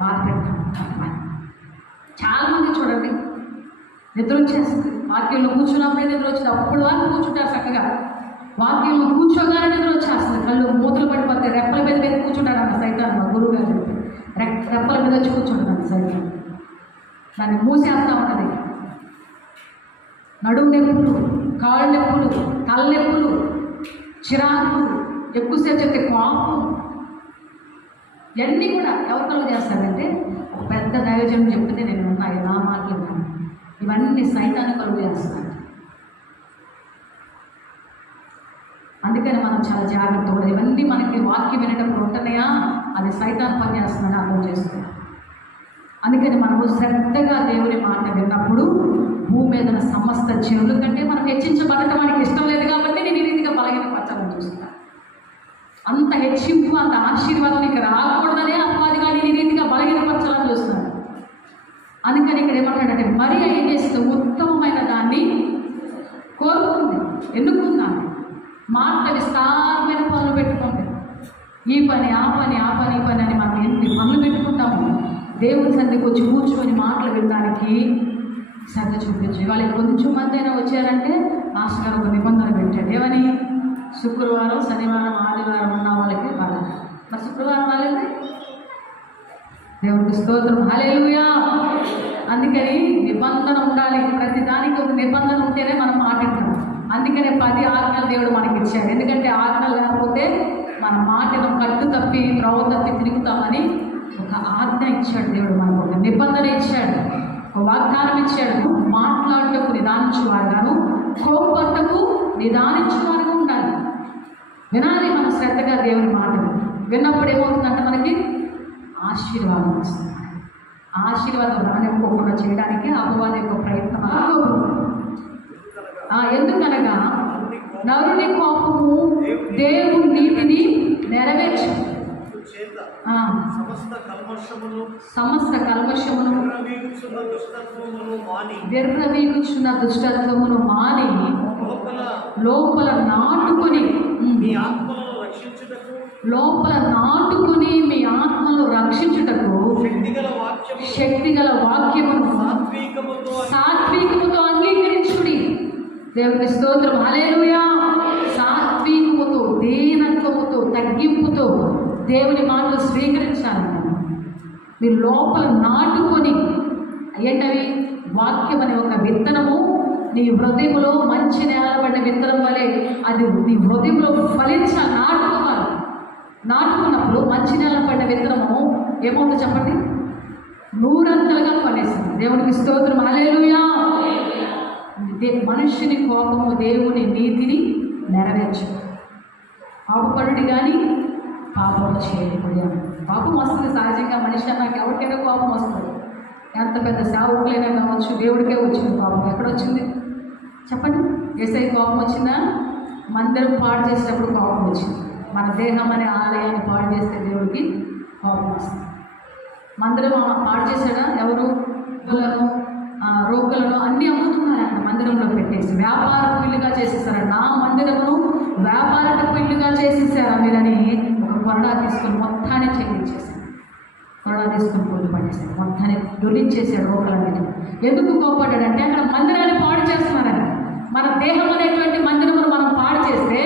బాధ కొంతమంది చాలామంది చూడండి నిద్ర వచ్చేస్తుంది వాక్యంలో కూర్చున్నప్పుడే నిద్ర వచ్చింది అప్పుడు వరకు కూర్చుంటారు చక్కగా. వాక్యంలో కూర్చోగానే నిద్ర వచ్చేస్తుంది కళ్ళు మూతలు పడిపోతే రెప్పల మీద మీద కూర్చుంటారు అన్న సైతాన్ మా గురువు గారు రెప్పల మీద వచ్చి కూర్చుంటాను సైతాన్. దాన్ని మూసేస్తా ఉన్నది నడుము నొప్పులు కాళ్ళు నొప్పులు తలనొప్పులు చిరాకు ఎక్కువసేపు చెప్తే కోపం ఇవన్నీ కూడా ఎవరికలో చేస్తారంటే ఒక పెద్ద దైవజనం చెప్తే నేను ఉన్నాయి నా మాటలు ఇవన్నీ సైతాన్ని కలుగు చేస్తాను అందుకని మనం చాలా జాగ్రత్త కూడా ఇవన్నీ మనకి వాక్యం వినేటప్పుడు ఉంటున్నాయా? అది సైతాన్ పని చేస్తుందని అర్థం చేసుకోవాలి. అందుకని మనము శ్రద్ధగా దేవుని మాట విన్నప్పుడు భూమి మీద సమస్త చెవుల కంటే మనం హెచ్చించబడటం మనకి ఇష్టం లేదు కాబట్టి నేను ఈ రీతిగా బలహీనపరచాలని చూస్తాను. అంత హెచ్చింపు అంత ఆశీర్వాదం ఇక్కడ రాకూడదనే అపవాదిగా ఈ రీతిగా బలహీనపరచాలని చూస్తున్నాడు. అందుకని ఇక్కడ ఏమంటాడంటే మరి ఏం చేస్తుంది? ఉత్తమమైన దాన్ని కోరుకుంది. ఎన్నుకుందాం మాట విస్తారమైన పనులు పెట్టుకోండి ఈ పని ఆ పని ఆ పని ఈ పని అని మనం ఎన్ని పనులు పెట్టుకుంటాము దేవుని సన్నిధికి వచ్చి కూర్చొని మాటలు వినడానికి శ్రద్ధ చూపించు ఇవాళ కొంచెం మంది అయినా వచ్చారంటే మాస్టర్ గారు ఒక నిబంధన పెట్టాడు ఏమని? శుక్రవారం శనివారం ఆదివారం ఉన్న వాళ్ళకి బాధ మరి శుక్రవారం రాలేదు దేవుడికి స్తోత్రం. హాలేలుయా అందుకని నిబంధన ఉండాలి. ప్రతి దానికి ఒక నిబంధన ఉంటేనే మనం మాటింటాం అందుకనే పది ఆజ్ఞలు దేవుడు మనకి ఇచ్చాడు ఎందుకంటే ఆజ్ఞలు లేకపోతే మన మాటను కట్టు తప్పి త్రోవ తప్పి తిరుగుతామని ఒక ఆజ్ఞ ఇచ్చాడు దేవుడు మనకు. ఒక నిబంధన ఇచ్చాడు. ఒక వాగ్దానం ఇచ్చాడు. మాట్లాడటకు నిదానించేవారుగాను కోపట్టకు నిదానించేవారుగా ఉండాలి వినాలి మనం శ్రద్ధగా దేవుని మాటలు విన్నప్పుడు ఏమవుతుందంటే మనకి ఆశీర్వాదం వస్తుంది. ఆశీర్వాదం రానివ్వకుండా చేయడానికి అపవాది యొక్క ప్రయత్నం ఎందుకనగా నరుని కోపము దేవుని నీతిని నెరవేర్చు సమస్త కల్మషమును సమస్త కల్మషమును వీగుచున్న దుష్టత్వమును మాని. విర్రవీగుచున్న దుష్టత్వమును మాని లోపల లోపల నాటుకొని ఉమ్, మీ ఆత్మలను రక్షించుటకు లోపల నాటుకొని మీ ఆత్మను రక్షించుటకు శక్తిగల వాక్యము శక్తిగల వాక్యమును సాత్వికముతో సాత్వికముతో అంగీకరించుడి. దేవునికి స్తోత్రం. హల్లెలూయా. సాత్వికముతో దీనత్వముతో తగ్గింపుతో దేవుని మాటలు స్వీకరించాలి. మీరు లోపల నాటుకొని ఏంటవి వాక్యం అనే ఒక విత్తనము నీ హృదయంలో మంచి నేలబడ్డ విత్తనం వలె అది నీ హృదయంలో ఫలించాలి నాటుకోవాలి. నాటుకున్నప్పుడు మంచి నేల పడ్డ విత్తనము ఏమవుతుందో చెప్పండి? నూరంతలుగా ఫలిస్తుంది. దేవునికి స్తోత్రం. అలేలుయా దే మనుష్యుని కోపము దేవుని నీతిని నెరవేర్చు పాపపరుడు కానీ పాపం చేయకపోయాను పాపం వస్తుంది సహజంగా. మనిషి నాకు ఎవరికైనా కోపం వస్తుంది. ఎంత పెద్ద సేవకులైనా కావచ్చు దేవుడికే వచ్చింది కోపం ఎక్కడ వచ్చింది? చెప్పండి. ఏసై కోపం వచ్చిందా? మందిరం పాడు చేసేటప్పుడు కోపం వచ్చింది. మన దేహం అనే ఆలయాన్ని పాడు చేస్తే దేవుడికి కోపం వస్తుంది. మందిరం పాడు చేశాడా? ఎవరు? రోగులను రోగులను అన్నీ అమ్ముతున్నారంట మందిరంలో పెట్టేసి. వ్యాపారకు ఇల్లుగా చేసేసారు? నా మందిరమును వ్యాపారకు ఇల్లుగా చేసేసారా మీరని కొరడా తీసుకొని మొత్తాన్ని చెల్లించేశారు కొరడా తీసుకొని పొద్దు పట్టేశాడు మొత్తాన్ని డొలించేశాడు రోగులన్నిటి ఎందుకు కోపడ్డాడంటే అక్కడ మందిరాన్ని పాడు చేస్తున్నారని. మన దేహం అనేటువంటి మందిరమును మనం పాడు చేస్తే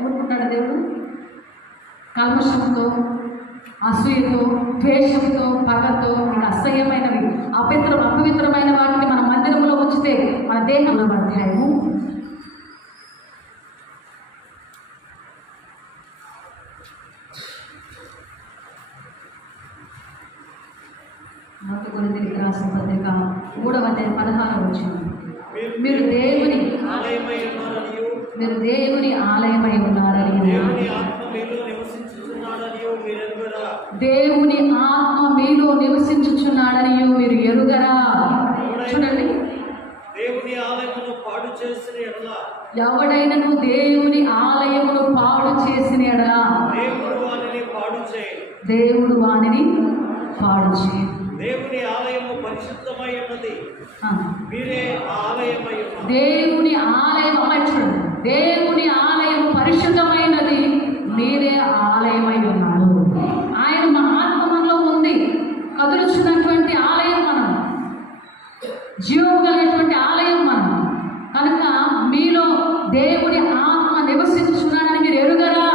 ఊరుకుంటాడు దేవుడు? కల్మషంతో అసూయతో ద్వేషంతో పగతో మన అసహ్యమైనవి అపిత్రం అపవిత్రమైన వాటిని మన మందిరంలో ఉంచితే మన దేహంలో అధ్యాయము మొదటి కొరింథీయులకు రాసిన పత్రిక మూడవ అధ్యాయం పదహారు వచ్చింది మీరు దేవుని మీరు దేవుని ఆలయమై ఉన్నారని దేవుని ఆత్మ మీలో నివసించుచున్నాడనియు మీరెరుగరా? దేవుని ఆత్మ మీలో నివసించుచున్నాడని మీరు ఎరుగరా? చూడండి. దేవుని ఆలయమును పాడు చేసిన ఎడల. ఎవడైనను దేవుని ఆలయమును పాడు చేసిన ఎడలా. దేవుడు వానిని పాడు చేయి. దేవుడు వానిని పాడు చేయ. దేవుని ఆలయము పరిశుద్ధమై ఉన్నది. మీరే ఆలయమై దేవుని ఆలయం దేవుని ఆలయం పరిశుద్ధమైనది మీరే ఆలయమై ఉన్నారు. ఆయన మా ఆత్మ మనలో ఉంది. కదులుచున్నటువంటి ఆలయం మనం. జీవము కలిగినటువంటి ఆలయం మనం. కనుక మీలో దేవుడి ఆత్మ నివసించున్నాడని మీరు ఎరుగరా?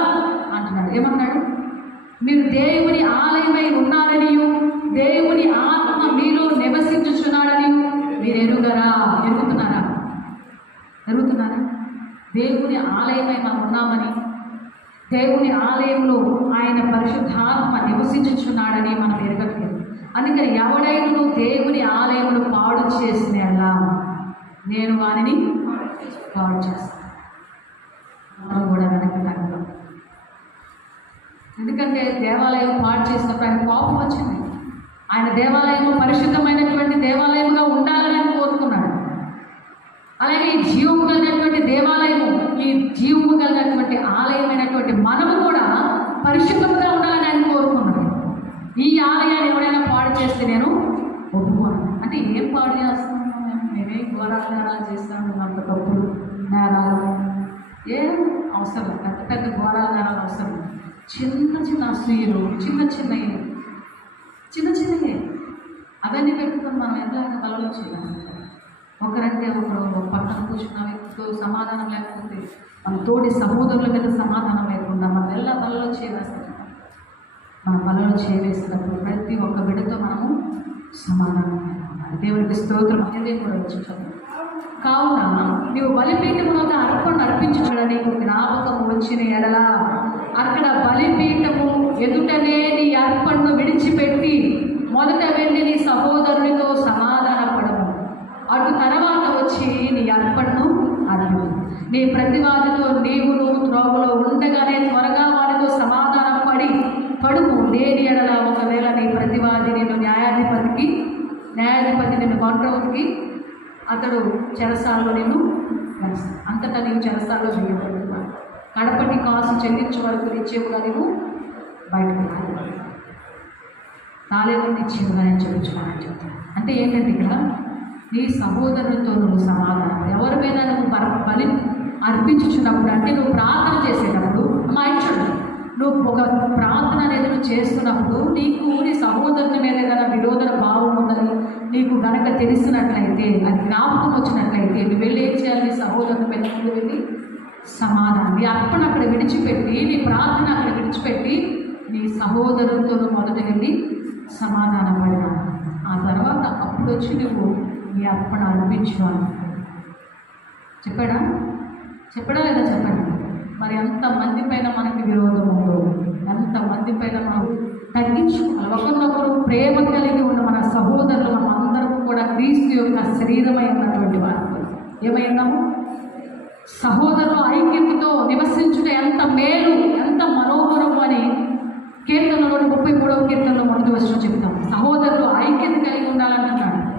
అంటున్నాడు. ఏమన్నాడు? మీరు దేవుని ఆలయమై ఉన్నారని దేవుని ఆత్మ మీలో నివసించుచున్నాడని మీరు ఎరుగరా ఎరుగుతున్నారా ఎరుగుతున్నారా దేవుని ఆలయమై మనం ఉన్నామని దేవుని ఆలయంలో ఆయన పరిశుద్ధాత్మ నివసించుచున్నాడని మనం ఎరగట్లేదు అందుకని ఎవడైనా దేవుని ఆలయమును పాడు చేసిన ఎలా నేను వానిని పాడు చేస్తాను. మనం కూడా వెనక్కి తగ్గడం. ఎందుకంటే దేవాలయం పాడు చేసినప్పుడు ఆయన కోపం వచ్చింది. ఆయన దేవాలయం పరిశుద్ధమైనటువంటి దేవాలయంగా ఉండాలని కోరుకున్నాడు. అలాగే ఈ జీవము కలిగినటువంటి దేవాలయము ఈ జీవము కలిగినటువంటి ఆలయమైనటువంటి మనము కూడా పరిశుభ్రంగా ఉండాలని ఆయన కోరుకున్నాడు. ఈ ఆలయాన్ని ఎవడైనా పాడు చేస్తే నేను ఒప్పుకోను. అంటే ఏం పాడు చేస్తున్నాం మేమే ఘోరాలు నేరాలు చేస్తాము అంత తప్పుడు నేరాలు? ఏం అవసరం? పెద్ద పెద్ద ఘోరాలు నేరాలు అవసరం. చిన్న చిన్న అసూయలు చిన్న చిన్నవి చిన్న చిన్నవి అవన్నీ పెట్టుకొని మనం ఎట్లాగా కలలో చేయాలి? ఒకరంటే ఒకరు పక్కన కూర్చున్న వ్యక్తితో సమాధానం లేకపోతే మన తోటి సహోదరుల మీద సమాధానం లేకుండా మనం ఎలా బలలో చేవేస్తాం మన బలలో చేవేసినప్పుడు ప్రతి ఒక్క బిడ్డతో మనము సమాధానం దేవుడికి దేవునికి స్తోత్రం. అనేది కూడా వచ్చి కావున నీవు బలిపీఠమున అర్పణ అర్పించుకున్న నీకు జ్ఞాపకం వచ్చిన ఎడల అక్కడ బలిపీఠము ఎదుటనే నీ అర్పణను విడిచిపెట్టి మొదట వెళ్ళి నీ సహోదరునితో సమాధానపడము అటు తర్వాత వచ్చి నీ అర్పణను అర్పణ నీ ప్రతివాదితో నీవును త్రోవలో ఉండగానే త్వరగా వారితో సమాధానం పడి పడుము. లేని ఎడల ఒకవేళ నీ ప్రతివాది నేను న్యాయాధిపతికి న్యాయాధిపతి నిన్ను కాంట్రవర్కి అతడు చెరసాలలో నేను అంతటా నీవు చెరసాలలో చేయబడుతున్నాను కడపటి కాసు చెల్లించే వరకు నిశ్చయముగా నీవు బయటకు రావాలి. తాలేమని నిశ్చయముగా నేను చెల్లించుకోవాలని చెప్తాను. అంటే ఏంటంటే ఇక్కడ నీ సహోదరులతో నువ్వు సమాధానం ఎవరి మీద నువ్వు పర బలి అర్పించుచున్నప్పుడు అంటే నువ్వు ప్రార్థన చేసేటప్పుడు మా చూడు నువ్వు ఒక ప్రార్థన అనేది నువ్వు చేస్తున్నప్పుడు నీకు నీ సహోదరుని మీద గల విరోధన భావం ఉందని నీకు గనక తెలిసినట్లయితే అది జ్ఞాపకం వచ్చినట్లయితే నువ్వు వెళ్ళి ఏం చేయాలి? నీ సహోదరుని మీద ముందు వెళ్ళి సమాధానం. నీ అర్పణ అక్కడ విడిచిపెట్టి నీ ప్రార్థన అక్కడ విడిచిపెట్టి నీ సహోదరులతో మొదట వెళ్ళి సమాధానం పడినా ఆ తర్వాత అప్పుడు వచ్చి నువ్వు నీ అర్పణ అని చెప్పాడా? చెప్పడా లేదా చెప్పండి? మరి ఎంతమంది పైన మనకి విరోధం ఉందో ఎంతమంది పైన మనం తగ్గించుకోవాలి ఒకరినొకరు ప్రేమ కలిగి ఉన్న మన సహోదరులు మనం అందరం కూడా క్రీస్తు యొక్క శరీరమై ఉన్నటువంటి వారు. ఏమై ఉన్నాము సహోదరుల ఐక్యతతో నివసించుట ఎంత మేలు ఎంత మనోహరం అని కీర్తనలో ముప్పై మూడవ కీర్తనలో మొదటి వచ్చిన చెప్తాం. సహోదరులు ఐక్యత కలిగి ఉండాలంటున్నాడు.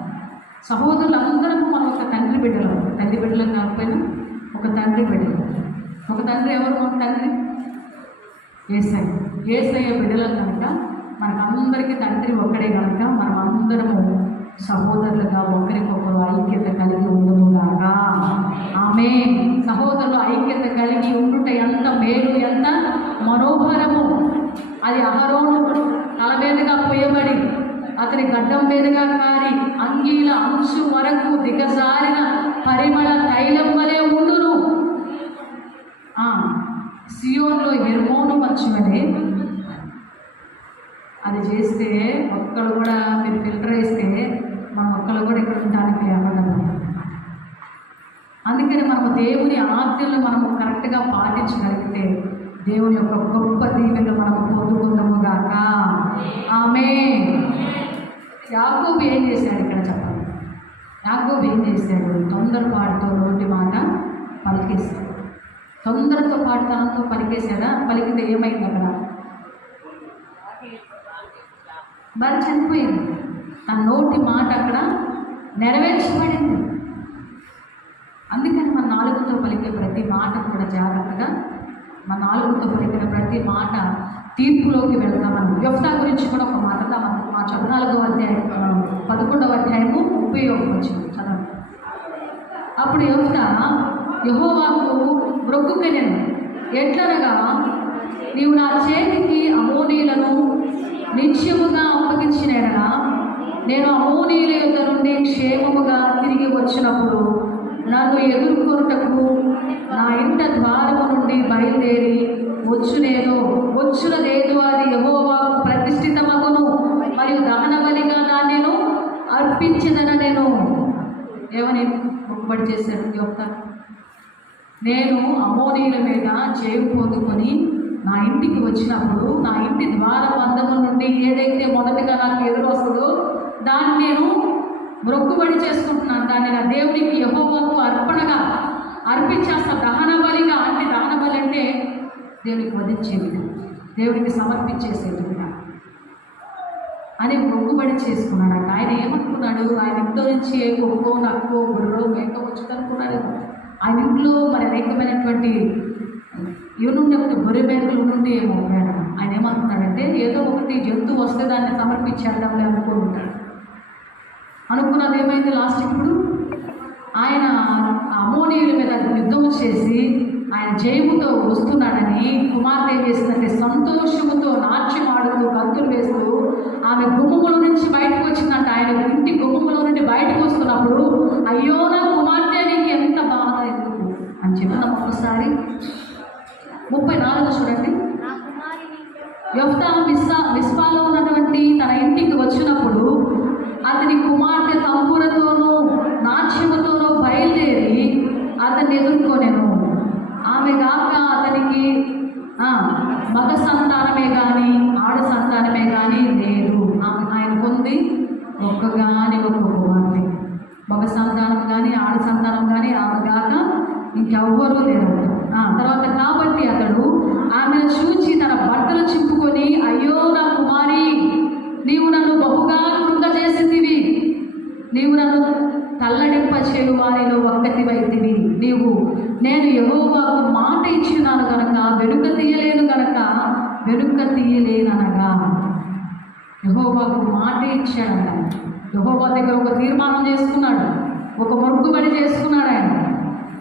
సహోదరులు అందరం మనం ఒక తండ్రి బిడ్డలు. తల్లి బిడ్డలు కాకపోయినా ఒక తండ్రి బిడ్డలు. ఒక తండ్రి ఎవరు? మన తండ్రి ఏసై. ఏసయ్య బిడ్డలు కనుక మనకందరికీ తండ్రి ఒక్కడే కనుక మనం అందరము సహోదరులుగా ఒకరికొకరు ఐక్యత కలిగి ఉండుగాక ఆమె సహోదరులు ఐక్యత కలిగి ఉండుట ఎంత మేలు ఎంత మనోహరము అది అహరోను తల మీదుగా పోయబడి అతని గడ్డం మీదుగా కారి అంచు వరకు దిగజారిన పరిమళ తైలం వలె ఉండును. సియోన్లో హెర్మోను మంచు అది చేస్తే ఒక్కడు కూడా మీరు ఫిల్టర్ వేస్తే మనం ఒక్కళ్ళు కూడా ఇక్కడ ఉండడానికి అవ్వడం అందుకని మనము దేవుని ఆజ్ఞలు మనము కరెక్ట్గా పాటించగలిగితే దేవుని యొక్క గొప్ప దీవెనలు మనము పొందుకుందాము గాక. ఆమె యాకోబు ఏం చేశాడు ఇక్కడ చెప్పండి. యాకోబు ఏం చేశాడు? తొందరపాటుతో నోటి మాట పలికేశాడు. తొందరతో పాటుతనంతో పలికేశాడా? పలికితే ఏమైంది అక్కడ? మరి చనిపోయింది. తన నోటి మాట అక్కడ నెరవేర్చబడింది. అందుకని మన నాలుగుతో పలికే ప్రతి మాట కూడా జాగ్రత్తగా మా నాలుగుతో పలికిన ప్రతి మాట తీర్పులోకి వెళ్తామని. వ్యవసాయ గురించి కూడా ఒక మాట మా చదునాలుగో అధ్యాయం పదకొండవ అధ్యాయము ముప్పై వచ్చింది చదవండి. అప్పుడు యోఫ్త యహోవాకు మొక్కుకెళ్ళాను ఎట్లనగా నీవు నా చేతికి అమోనీలను నిత్యముగా అప్పగించిన నేను అమోనీల యొక్క నుండి క్షేమముగా తిరిగి వచ్చినప్పుడు నన్ను ఎదుర్కొనుటకు నా ఇంట ద్వారము నుండి బయలుదేరి వచ్చునేదో వచ్చునదేదో అది యహోవాకు ప్రతిష్ఠితమగును. మరియు దహన బలిగా నా నేను అర్పించదన నేను. ఏమని మొక్కుబడి చేశాడు యొక్క నేను అమోనీయుల మీద చేయి పొందుకొని నా ఇంటికి వచ్చినప్పుడు నా ఇంటి ద్వార బంధము నుండి ఏదైతే మొదటిగా నాకు ఎదురొస్తుందో దాన్ని నేను మొక్కుబడి చేసుకుంటున్నాను. దాన్ని నా దేవునికి యహోవాకు అర్పణగా అర్పించేస్తా దహన బలిగా అంటే దహన బలి అంటే దేవునికి వధించేది దేవునికి సమర్పించేసేది అని మొక్కుబడి చేసుకున్నాడు ఆయన ఏమనుకున్నాడు? ఆయన ఇంట్లో నుంచి ఏ కుక్కో నక్కో గుర్రో మేక వచ్చుదనుకున్నాడు ఆయన ఇంట్లో మరి అనేకమైనటువంటి ఇవనుండి ఒకటి బొరి బ్యాంకులు నుండి ఏమో ఆయన ఏమనుకున్నాడంటే ఏదో ఒకటి జంతువు వస్తే దాన్ని సమర్పించేద్దాంలే అనుకుంటాడు అనుకున్నది ఏమైంది లాస్ట్ ఇప్పుడు? ఆయన అమోనీయుల మీద యుద్ధం చేసి ఆయన జయముతో వస్తున్నాడని కుమార్తె ఏం చేసిందంటే సంతోషముతో నాట్యం ఆడుతూ గంతులు వేస్తూ ఆమె గుమ్మముల నుంచి బయటకు వచ్చిందంట. ఆయన ఇంటి గుమ్మముల నుండి బయటకు వస్తున్నప్పుడు అయ్యో నా కుమార్తె నీకు ఎంత బాధ అని చెప్తాం ఒకసారి. ముప్పై నాలుగు చూడండి. యొఫ్త మిస్సా మిస్పాలో ఉన్నటువంటి తన ఇంటికి వచ్చినప్పుడు అతని కుమార్తె తంపురతోనూ నాట్యముతోనూ బయలుదేరి అతన్ని ఎదుర్కొనెను ఆమె గాక అతనికి ఆ, మగ సంతానమే కానీ ఆడ సంతానమే కానీ లేదు. ఆమె ఆయన పొంది ఒక్కగాని ఒక్క కుమార్తె మగ సంతానం కానీ ఆడ సంతానం కానీ ఆమె గాక ఇంకెవ్వరూ లేరు ఆ, తర్వాత కాబట్టి అతడు ఆమెను చూచి తన బట్టలు చింపుకొని అయ్యో నా కుమారి నీవు నన్ను బహుగా కృంగ చేసిందివి నీవు నన్ను తల్లడింప చేయు వారిలో ఒక్కటి వైతివి నీవు నేను యెహోవాకు మాట ఇచ్చినాను గనక వెనుక తీయలేను గనక వెనుక తీయలేననగా యహోవాకు మాట ఇచ్చాడంట యహోవా దగ్గర ఒక తీర్మానం చేసుకున్నాడు. ఒక మొక్కుబడి చేసుకున్నాడు ఆయన.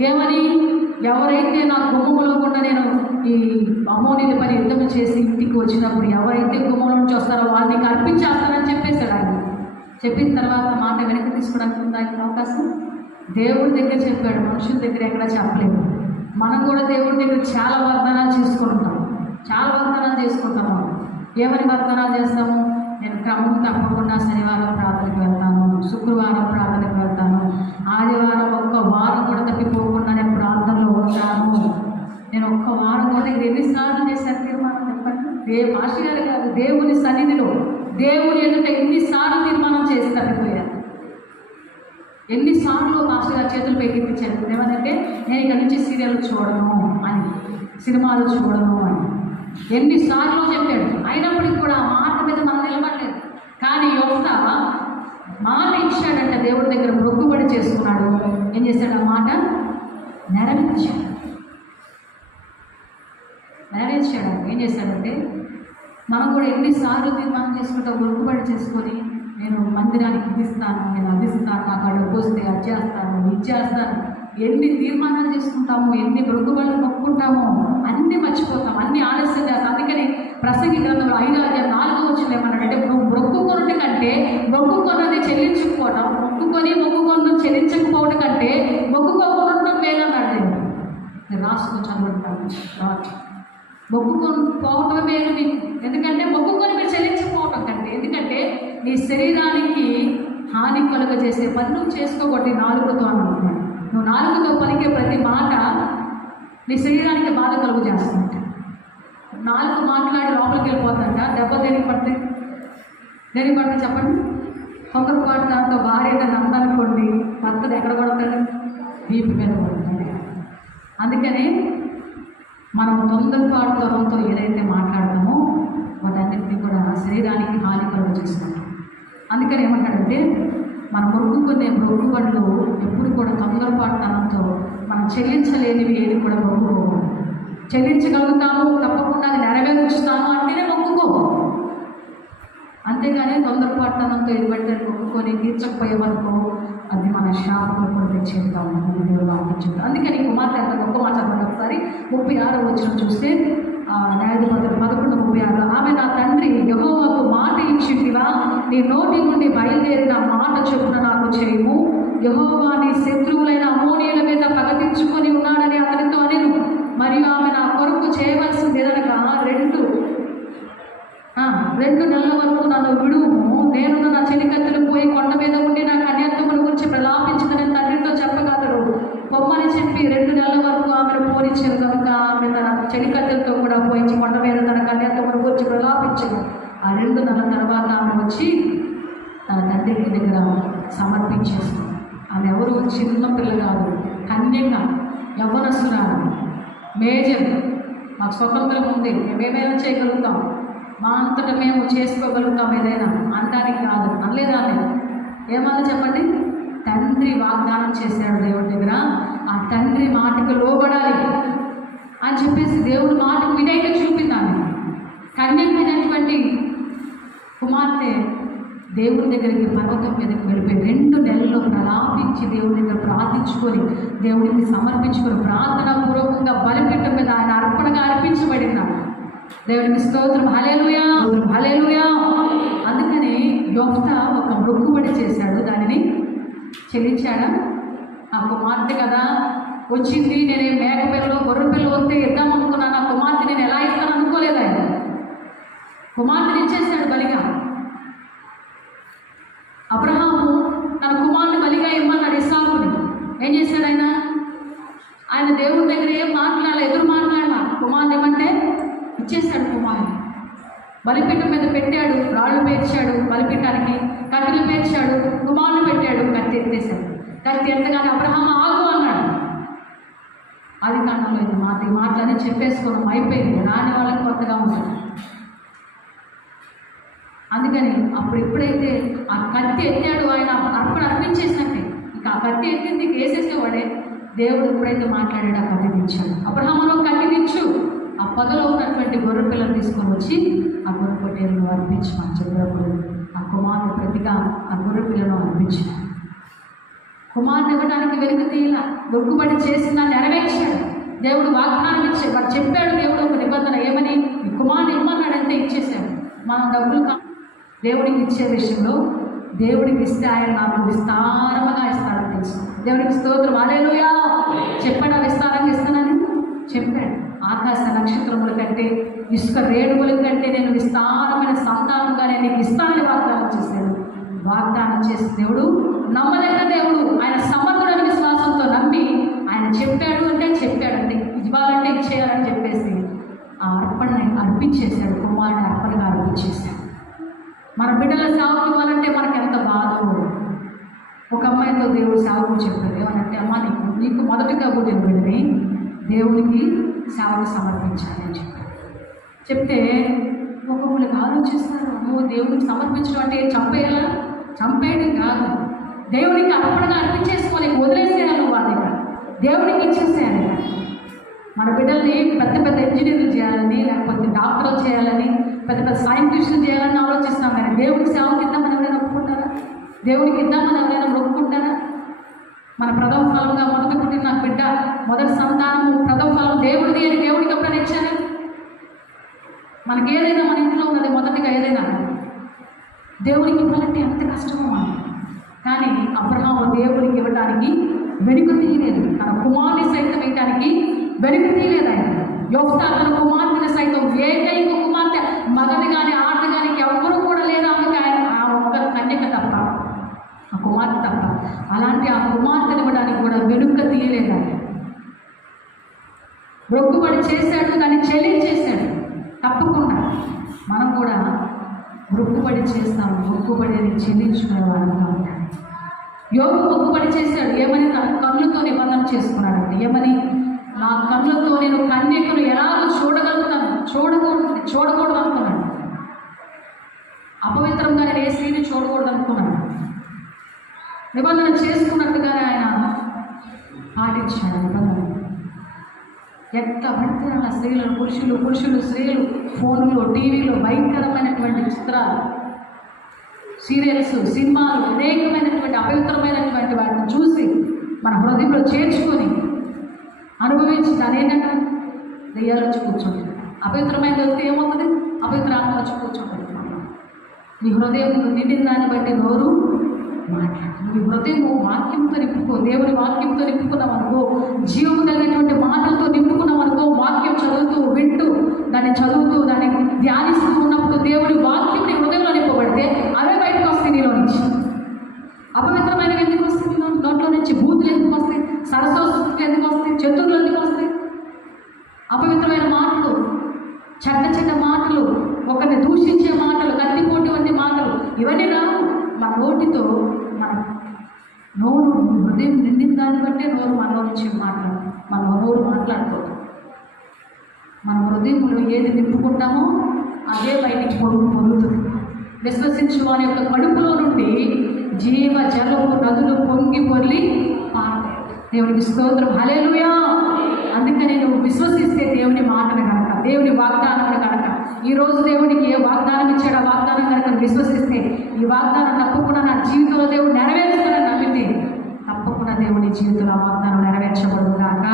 ఏమని? ఎవరైతే నా గుమ్మములో కూడా నేను ఈ అమోనిల పని యుద్ధం చేసి ఇంటికి వచ్చినప్పుడు ఎవరైతే గుమ్మం నుంచి వస్తారో వాళ్ళని అర్పించేస్తారని చెప్పేశాడు ఆయన. చెప్పిన తర్వాత మాట వెనక్కి తీసుకోవడానికి ఉందా అవకాశం? దేవుడి దగ్గర చెప్పాడు. మనుషుల దగ్గర ఎక్కడ చెప్పలేదు. మనం కూడా దేవుడి దగ్గర చాలా వాగ్దానాలు చేసుకుంటున్నాం. చాలా వాగ్దానాలు చేసుకుంటాము. ఏమని వాగ్దానాలు చేస్తాము? నేను క్రమం తప్పకుండా శనివారం ప్రార్థనకు వెళ్తాను శుక్రవారం ప్రార్థనకు వెళ్తాను. ఆదివారం ఒక్క వారం కూడా తప్పిపోకుండా నేను ప్రార్థనలో ఉంటాను. నేను ఒక్క వారం కూడా ఎన్నిసార్లు చేశాను తీర్మానం చెప్పండి? ఏ భాష గారు కాదు దేవుని సన్నిధిలో. దేవుని ఎదుట ఎన్నిసార్లు తీర్మానం చేసి తప్పిపోయాను. ఎన్నిసార్లు మాస్టర్ గారు చేతులు పెక్కించారు ఏమనంటే నేను ఇక నుంచి సీరియల్ చూడను అని సినిమాలు చూడను అని ఎన్నిసార్లు చెప్పాడు. అయినప్పటికీ కూడా ఆ మాట మీద మనం నిలబడలేదు. కానీ యొక్క మాట ఇచ్చాడంటే దేవుడి దగ్గర మొక్కుబడి చేసుకున్నాడు ఏం చేశాడు ఆ మాట? నెరవేర్చాడు. నెరవేర్చాడు. ఏం చేశాడంటే మనం కూడా ఎన్నిసార్లు తీర్మానం చేసుకుంటాం మొక్కుబడి చేసుకొని నేను మందిరానికి ఇస్తాను నేను అది ఇస్తాను నాకు అడుగు వస్తే అది చేస్తాను ఇది చేస్తాను. ఎన్ని తీర్మానాలు చేసుకుంటాము ఎన్ని మొక్కుబడులు మొక్కుంటామో అన్నీ మర్చిపోతాం అన్ని ఆలస్యం చేస్తాం అందుకని ప్రసంగి గ్రంథంలో ఐదు అధ్యాయం నాలుగో వచ్చిన ఏమన్నాడంటే నువ్వు మొక్కుకొనుట కంటే మొక్కుకొన్నది చెల్లించుకోవడం మొక్కుకొని మొక్కుకొన్న చెల్లించకపోవడం కంటే మొక్కుకోకుండా మేలన్నాడు దేవుడు. నేను రాసుకొని చదువుకుంటాను. రావచ్చు మొక్కుకొని పోవటం వేరు మీకు ఎందుకంటే మొక్కుకొని మీరు చెల్లించకపోవటం కంటే ఎందుకంటే నీ శరీరానికి హాని కలుగజేసే చేసే పనులు చేసుకోకూడదు నాలుగుతో అన్నమాట నువ్వు నాలుగుతో పలికే ప్రతి మాట నీ శరీరానికి బాధ కలుగు చేస్తుంట నాలుగు మాట్లాడి లోపలికి వెళ్ళిపోతాంట దెబ్బ దేనికి పడితే? దేనికి పడితే చెప్పండి? తొందరపాటు దాంతో భార్య నన్ను అందనుకోండి భర్తను ఎక్కడ పడతాడు వీపు మీద పడుతుంది అందుకని మనం తొందరపాటుతనంతో ఏదైతే మాట్లాడతామో వాటన్నింటినీ కూడా శరీరానికి హాని కలుగు చేస్తాం అందుకని ఏమంటాడంటే మనం మొక్కుకునే మొక్కుబడులు ఎప్పుడు కూడా తొందరపాటుతనంతో మనం చెల్లించలేనివి ఏది కూడా మొక్కుకోము చెల్లించగలుగుతాము తప్పకుండా అది నెరవేర్చుతాము అంటేనే మొక్కుకో అంతేగాని తొందరపాటుతనంతో ఇది బట్టి మొక్కుకొని తీర్చకపోయే వరకు అది మన శాపం కూడా తెచ్చేది అందుకని కుమార్తె అంత గొప్ప మాట ఒకసారి ముప్పై ఆరో వచ్చిన చూస్తే న్యాయాధిపతులు పదకొండు ముప్పై ఆరులో ఆమె నా తండ్రి యహోవకు మాట ఇచ్చిందివా నీ నోటి నుండి బయలుదేరిన మాట చొప్పున నాకు చేయము. యహోవా నీ శత్రువులైన అమోనీయుల మీద పగతించుకొని ఉన్నాడని అతనితో నేను మరియు ఆమె నా కొరకు చేయవలసింది ఏదనగా రెండు. రెండు నెలల వరకు నన్ను విడువు. నేను నా చెలికత్తులు పోయి కొండ మీద ఉండి నా కన్యాత్మల గురించి ప్రలాపించిందని తండ్రితో చెప్పగలరు. పొమ్మని చెప్పి రెండు నెలల వరకు ఆమెను పోనిచ్చారు కనుక ఆమె తన చెలికత్తెలతో కూడా పోయించి కొండ మీద తన కన్యాత్మల వచ్చి ప్రలాపించింది. ఆ రెండు నెలల తర్వాత ఆమె వచ్చి తన తండ్రికి దగ్గర సమర్పించేసింది. ఆమె ఎవరు? చిన్న పిల్ల కాదు కన్యంగా యవ్వనస్తురాలు మేజర్. మాకు స్వతంత్రం ఉంది. మేమేమైనా చేయగలుగుతాం. మా అంతటా మేము చేసుకోగలుగుతాం ఏదైనా. అనడానికి కాదు. అనలేదాన్ని ఏమన్నా చెప్పండి? తండ్రి వాగ్దానం చేశాడు దేవుడి దగ్గర. ఆ తండ్రి మాటకు లోబడాలి. అని చెప్పేసి దేవుడి మాటకు విధేయత చూపిందాన్ని కన్యకమైనటువంటి కుమార్తె దేవుడి దగ్గరికి పర్వతం మీదకి వెళ్ళిపోయి రెండు నెలల్లో ప్రలాపించి దేవుడి దగ్గర ప్రార్థించుకొని దేవుడికి సమర్పించుకొని ప్రార్థన పూర్వకంగా బలిపీఠం మీద ఆయన అర్పణగా అర్పించబడిన దేవుడికి స్తోత్రం. హలేలుయా హలేలుయా చెల్లించాడా ఆ కుమార్తె కదా వచ్చింది నేను మేక పిల్లలు గొర్రె పిల్లలు వస్తే ఇద్దాం అనుకున్నాను. ఆ కుమార్తె నేను ఎలా ఇస్తాను అనుకోలేదు ఆయన. కుమార్తెని ఇచ్చేసాడు బలిగా. అబ్రహాము తన కుమారుని బలిగా ఇమ్మన్నాడు ఇస్సాకుని. ఏం చేశాడు ఆయన? ఆయన దేవుడి దగ్గర ఏం మాట్లాడాలి ఎదురు మాట్లాడాల. కుమారుని ఏమంటే ఇచ్చేశాడు కుమారుని. బలిపీఠం మీద పెట్టాడు రాళ్ళు పేర్చాడు బలిపీఠానికి కట్టెలు పేర్చాడు కుమారులు పెట్టాడు కత్తి ఎత్తేశాడు. కత్తి ఎంతగానే అబ్రహాం ఆగు అన్నాడు. అది కారణంలో ఇది మాట. ఈ మాటలన్నీ చెప్పేసుకోవడం అయిపోయింది. రాని వాళ్ళకి కొత్తగా ఉంటుంది అందుకని అప్పుడు ఎప్పుడైతే ఆ కత్తి ఎత్తాడు ఆయన అర్పణ అర్పించేసినట్టే ఇక ఆ కత్తి ఎత్తింది వేసేసేవాడే దేవుడు ఎప్పుడైతే మాట్లాడాడు ఆ కత్తి తెచ్చాడు. అబ్రహాములో కత్తి తెచ్చు. ఆ పొదలో ఉన్నటువంటి గొర్రె పిల్లలు తీసుకొని వచ్చి ఆ గొర్రె పొట్టేలను అర్పించమని చెప్పినప్పుడు ఆ కుమారుడు ప్రతిగా ఆ పిల్లను అర్పించాడు కుమారుని ఇవ్వడానికి వెనుక తీయల మొక్కుబడి చేసిన నెరవేర్చాడు. దేవుడు వాగ్దానం ఇచ్చే వాడు చెప్పాడు దేవుడు ఒక నిబంధన ఏమని? ఈ కుమారుని ఇవ్వన్నాడంటే ఇచ్చేసాడు మనం డబ్బులు కా దేవుడికి ఇచ్చే విషయంలో దేవుడికి ఇస్తే ఆయన నాకు విస్తారముగా ఇస్తాడని తెలుసు. దేవుడికి స్తోత్రం. అలేలుయా చెప్పాడు విస్తారంగా ఇస్తానని చెప్పాడు. ఆకాశ నక్షత్రముల కంటే ఇసుక రేణువుల కంటే నేను విస్తారమైన సంతానంగా నేను నీకు ఇస్తానని వాగ్దానం చేశాడు వాగ్దానం చేసిన దేవుడు నమ్మదగిన దేవుడు ఆయన సమర్థుడని విశ్వాసంతో నమ్మి ఆయన చెప్పాడు అంటే చెప్పాడు అంటే ఇవ్వాలంటే ఇచ్చేయాలని చెప్పేసి ఆ అర్పణని అర్పించేశాడు. కుమారుని అర్పణగా అర్పించేశాడు. మన బిడ్డల సేవకు ఇవ్వాలంటే మనకి ఎంత బాధో ఒక అమ్మాయితో దేవుడు సేవకు చెప్పాడు. ఏమనంటే అమ్మ నీకు నీకు మొదటిగా పుట్టిన బిడ్డని? దేవుడికి సేవలు సమర్పించాలి అని చెప్తే ఒక్కొక్కరికి ఆలోచిస్తారు అమ్మో దేవుడికి సమర్పించడం అంటే చంపేయాలా? చంపేయడం కాదు. దేవునికి అర్పణగా అర్పించేసుకొని వదిలేసేయాలి వాళ్ళని దేవునికి ఇచ్చేసేయాలి. మన బిడ్డల్ని పెద్ద పెద్ద ఇంజనీర్లు చేయాలని లేకపోతే డాక్టర్లు చేయాలని పెద్ద పెద్ద సైంటిస్టులు చేయాలని ఆలోచిస్తాం కానీ దేవుడికి సేవకి ఇద్దామని ఎవరైనా ఒప్పుకుంటారా? దేవుడికి ఇద్దామని ఎవరైనా మన ప్రథమ ఫలంగా మొదటి పుట్టిన నా బిడ్డ మొదటి సంతానము ప్రథమ ఫలం దేవుడిది అని దేవుడికి ఎప్పుడైనా ఇచ్చాను మనకి ఏదైనా మన ఇంట్లో ఉన్నది మొదటిగా ఏదైనా. దేవుడికి ఇవ్వాలంటే ఎంత కష్టమో మనం. కానీ అబ్రహాము దేవుడికి ఇవ్వడానికి వెనుక తీయలేదు. తన కుమారుని సైతం వేయటానికి వెనుక తీయలేదు ఆయన. యోక్త తన కుమార్తెని సైతం ఏకైక కుమార్తె మగది కానీ ఆడది కానీ ఎవరు కూడా లేదు ఆమెకి ఆయన ఆ ఒక్క కన్యక తప్ప ఆ కుమార్తె తప్ప అలాంటి ఆ కుమార్తెని ఇవ్వడానికి కూడా వెనుక తీయలేదు ఆయన మొక్కుబడి చేశాడు దాన్ని చెల్లించేశాడు. తప్పకుండా. మనం కూడా మొక్కుబడి చేస్తాం మొక్కుబడిని చెల్లించుకునే వారంగా ఉండాలి. యోగు మొక్కుబడి చేశాడు. ఏమని తన కళ్ళుతో నిబంధన చేసుకున్నాడంటే ఏమని? నా కళ్ళతో నేను కన్యకను ఎలాగో చూడగలుగుతాను చూడకూడదు చూడకూడదు అనుకున్నాను అపవిత్రంగా నేను ఏ స్త్రీని చూడకూడదు అనుకున్నాను నిబంధన చేసుకున్నట్టుగానే ఆయన పాటించాడు నిబంధన ఎట్లా పడుతున్న స్త్రీలు పురుషులు పురుషులు స్త్రీలు ఫోన్లో టీవీలో భయంకరమైనటువంటి చిత్రాలు సీరియల్స్ సినిమాలు అనేకమైనటువంటి అపవిత్రమైనటువంటి వాటిని చూసి మన హృదయంలో చేర్చుకొని అనుభవించి దాని ఏంటంటే దెయ్యాలు వచ్చి కూర్చోండి అపవిత్రమైన వస్తే ఏమవుతుంది? అపవిత్రాన్ని వచ్చి కూర్చోబెట్టుకున్నాం నీ హృదయం నిండిన దాన్ని బట్టి నోరు మాట్లాడు నీ హృదయం వాక్యంతో నింపుకో దేవుని వాక్యంతో నింపుకున్నాం అనుకో జీవము కలిగినటువంటి మాటలతో నింపుకున్నాం అనుకో వాక్యం చదువుతూ వింటూ దాన్ని చదువుతూ దాన్ని ధ్యానిస్తూ ఉన్నప్పుడు దేవుని వాక్యం నీ హృదయంలో నింపబడితే అవే బయటకు వస్తాయి నీలో నుంచి. అపవిత్రమైన ఎందుకు వస్తుంది నోట్లో నుంచి బూతులు ఎందుకు వస్తాయి? సరస్వతులు ఎందుకు వస్తాయి? చతుర్లు ఎందుకు వస్తాయి? అపవిత్రమైన మాటలు చెడ్డ చెడ్డ మాటలు ఒకరిని దూషించే మాటలు కత్తిపోటీ వంటి మాటలు ఇవన్నీ రావు. మన నోటితో మన నోరు హృదయం నిండిన దాన్ని బట్టే నోరు మనలో నుంచి మాట్లాడు మన నోరు మాట్లాడుకోదు మన హృదయంలో ఏది నింపుకుంటామో అదే బయటికి పొరుగు పొరుగుతుంది విశ్వసించు వాని యొక్క కడుపులో నుండి జీవ జలము నదులు పొంగి పొర్లి పారుతాయి. దేవునికి స్తోత్రం. హలేలుయా అందుకని నువ్వు విశ్వసిస్తే దేవుని మాటను కనుక దేవుని వాగ్దానం కనుక ఈ రోజు దేవునికి ఏ వాగ్దానం ఇచ్చాడో ఆ వాగ్దానం కనుక విశ్వసిస్తే ఈ వాగ్దానం తప్పకుండా నా జీవితంలో దేవుడు నెరవేరుస్తాడని నమ్మితే తప్పకుండా దేవుని జీవితంలో ఆ వాగ్దానం నెరవేర్చబడును కాక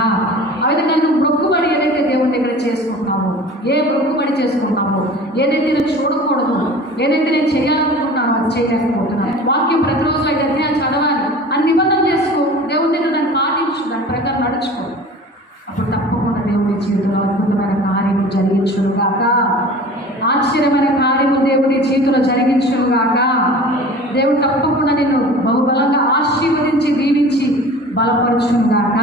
ఆ విధంగా నువ్వు మొక్కుబడి ఏదైతే దేవుని దగ్గర చేసుకుంటున్నావో ఏ మొక్కుబడి చేసుకుంటున్నావో ఏదైతే నేను చూడకూడదు ఏదైతే నేను చేయాలనుకుంటున్నానో అది చేయలేకపోతున్నాను. వాక్యం ప్రతిరోజు ఐదు అధ్యాయాలు చదవాలి. అని నిబంధన చేసుకో. దేవుడి దగ్గర దాన్ని పాటించు. దాని ప్రకారం నడుచుకో. దేవుడు జీవితంలో అద్భుతమైన కార్యము కాక ఆశ్చర్యమైన కార్యము దేవుడి చేతిలో జరిగించుగాక దేవుడు తప్పకుండా నేను బహుబలంగా ఆశీర్వదించి దీవించి బలపరచుగాక